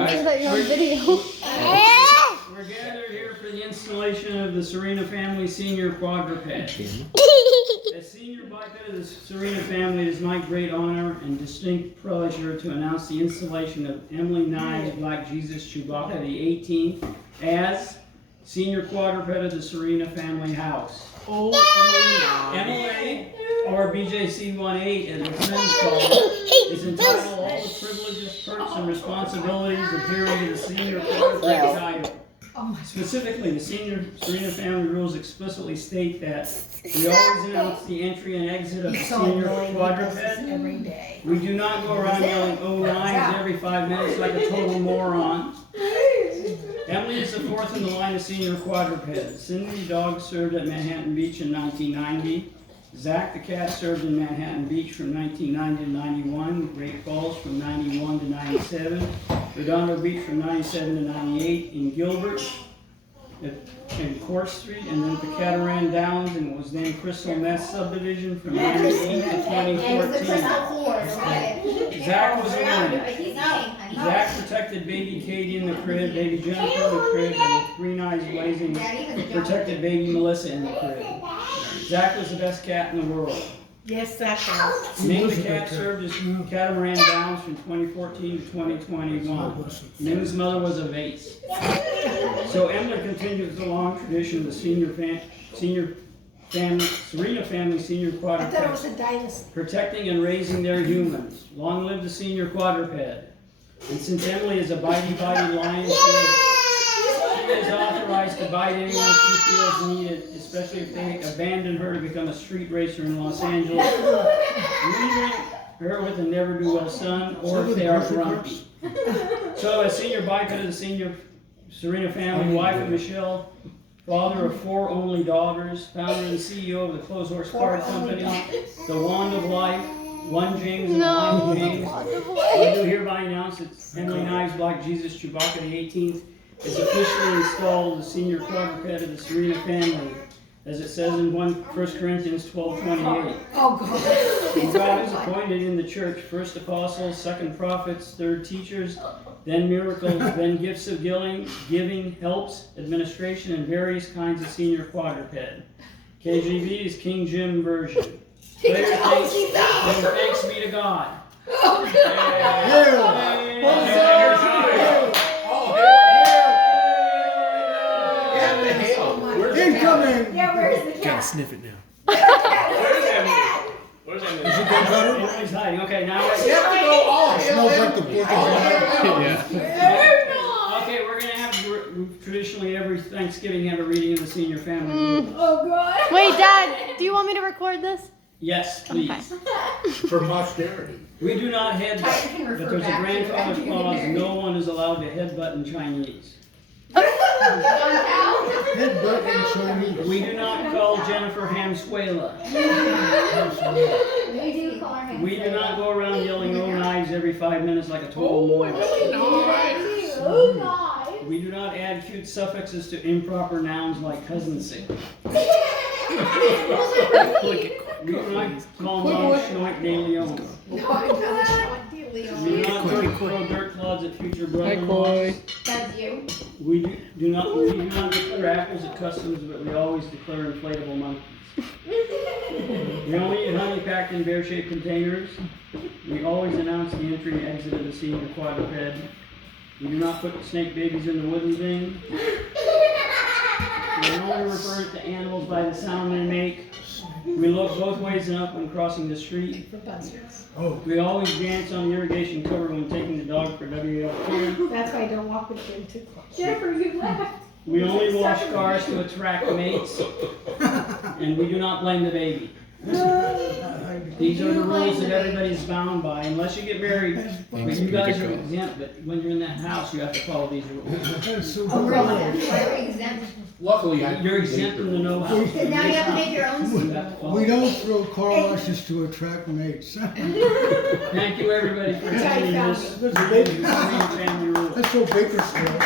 I thought you were on video. We're gathered here for the installation of the Sarina family senior quadruped. As senior biped of the Sarina family, it is my great honor and distinct pleasure to announce the installation of Emily Nye's Black Jesus Chewbacca the 18th as senior quadruped of the Sarina family house. Oh, Emily, or BJC18 as the friends call it, is entitled to all the privileges, perks, and responsibilities adhering to the senior quadruped title. Specifically, the senior Sarina family rules explicitly state that we always announce the entry and exit of the senior quadruped. every day. We do not go around yelling "oh nines" every 5 minutes like a total moron. Emily is the fourth in the line of senior quadrupeds. Cindy the dog served at Manhattan Beach in 1990. Zach the cat served in Manhattan Beach from 1990 to 91. Great Falls from 91 to 97. Redondo Beach from 97 to 98. In Gilbert, in Court Street, and then at the Catamaran Downs, and it was then Crystal Meth subdivision from 98 to 2014. Zach was a winner. Zach protected baby Katie in the crib, baby Jennifer in the crib, and with green eyes blazing, protected baby Melissa in the crib. Zach was the best cat in the world. Yes, that does. Ming the cat served as Catamaran Downs from 2014 to 2021. Ming's mother was a vase. So Emily continues the long tradition of the Sarina family senior I thought it was quadruped, a dynasty. protecting and raising their humans. Long live the senior quadruped. And since Emily is a bitey lion, she is authorized to bite anyone she feels needed, especially if they abandon her to become a street racer in Los Angeles, leaving her with a never-do-well son, or if they are grumpy. So, as senior biped of the senior Sarina family, wife of Michelle, father of 4 only daughters, founder and CEO of the Clothes Horse Car Company, the Wand of Life, one James and Line James, I do hereby announce that Emily Nye's Black Jesus Chewbacca the 18th is officially installed as senior quadruped of the Sarina family, as it says in 1 Corinthians 12:28. Oh, God. And God is appointed in the church, first apostles, second prophets, third teachers, then miracles, then gifts of giving, helps, administration, and various kinds of senior quadruped. KGB is King Jim version. Thanks be to God. Incoming! Yeah, where's the Gotta cat? sniff it now. Where's Emily? Is it getting better? Emily's hiding. Okay, now You have to go all smells like the 4th of July. Yeah. okay, we're gonna have traditionally every Thanksgiving have a reading of the senior family rules. Oh, God. Wait, Dad, do you want me to record this? Yes, please. Okay. For posterity. We do not headbutt, but there's a grandfather clause. No one is allowed to headbutt in Chinese. Headbutt in Chinese. We do not call Jennifer Hamsuela. We do call her We do not go around yelling "oh knives" every 5 minutes like a total moron. Oh, God. We do not add cute suffixes to improper nouns like cousin sick. We do not call mom Schnoit de Leon. We do not throw dirt clods at future brother-in-laws. That's you. We do not declare apples at customs, but we always declare inflatable monkeys. We only eat honey packed in bear-shaped containers. We always announce the entry and exit of the senior quadruped. We do not put snake babies in the wooden bin. We only refer to animals by the sound they make. We look both ways and up when crossing the street. Oh. We always dance on the irrigation cover when taking the dog for WLP. That's why I don't walk with Jim too close. Jennifer, you left. We only wash cars to attract mates. And we do not blame the baby. These are the rules that everybody's bound by, unless you get married. But you guys are exempt, but when you're in that house, you have to follow these rules. That's so Oh, good. really? Why are we exempt? Luckily, You're exempt from the no house. Because now you have to make your own You soup. have to follow. We don't throw car washes to attract mates. Thank you, everybody, for attending this. That's Family rules. so Bakersfield.